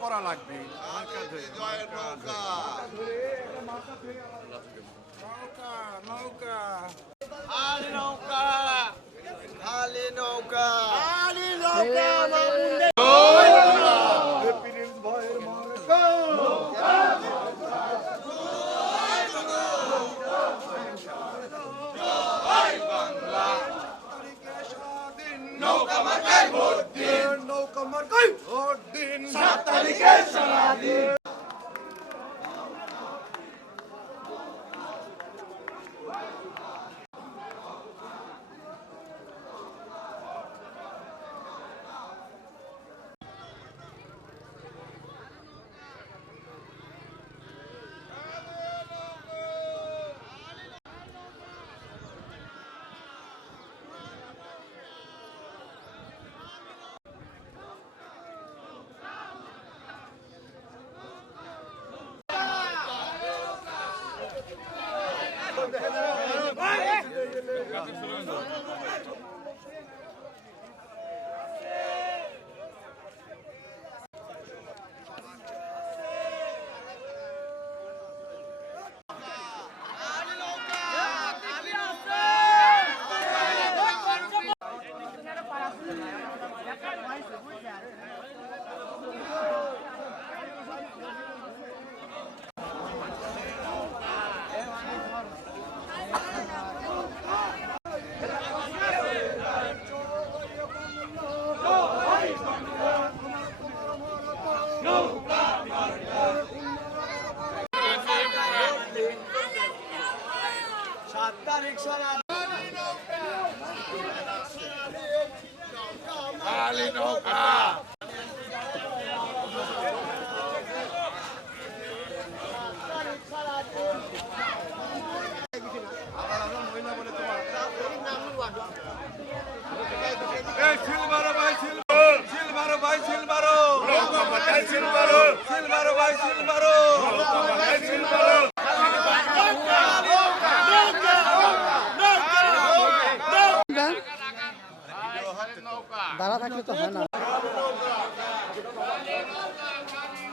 করা লাগবে নৌকা নৌকা নৌকা দিন। সাত তারিখে সারা দিন। খালি নৌকা Silvaro, vai, Silvaro! দাঁড়া থাকলে তো হয় না।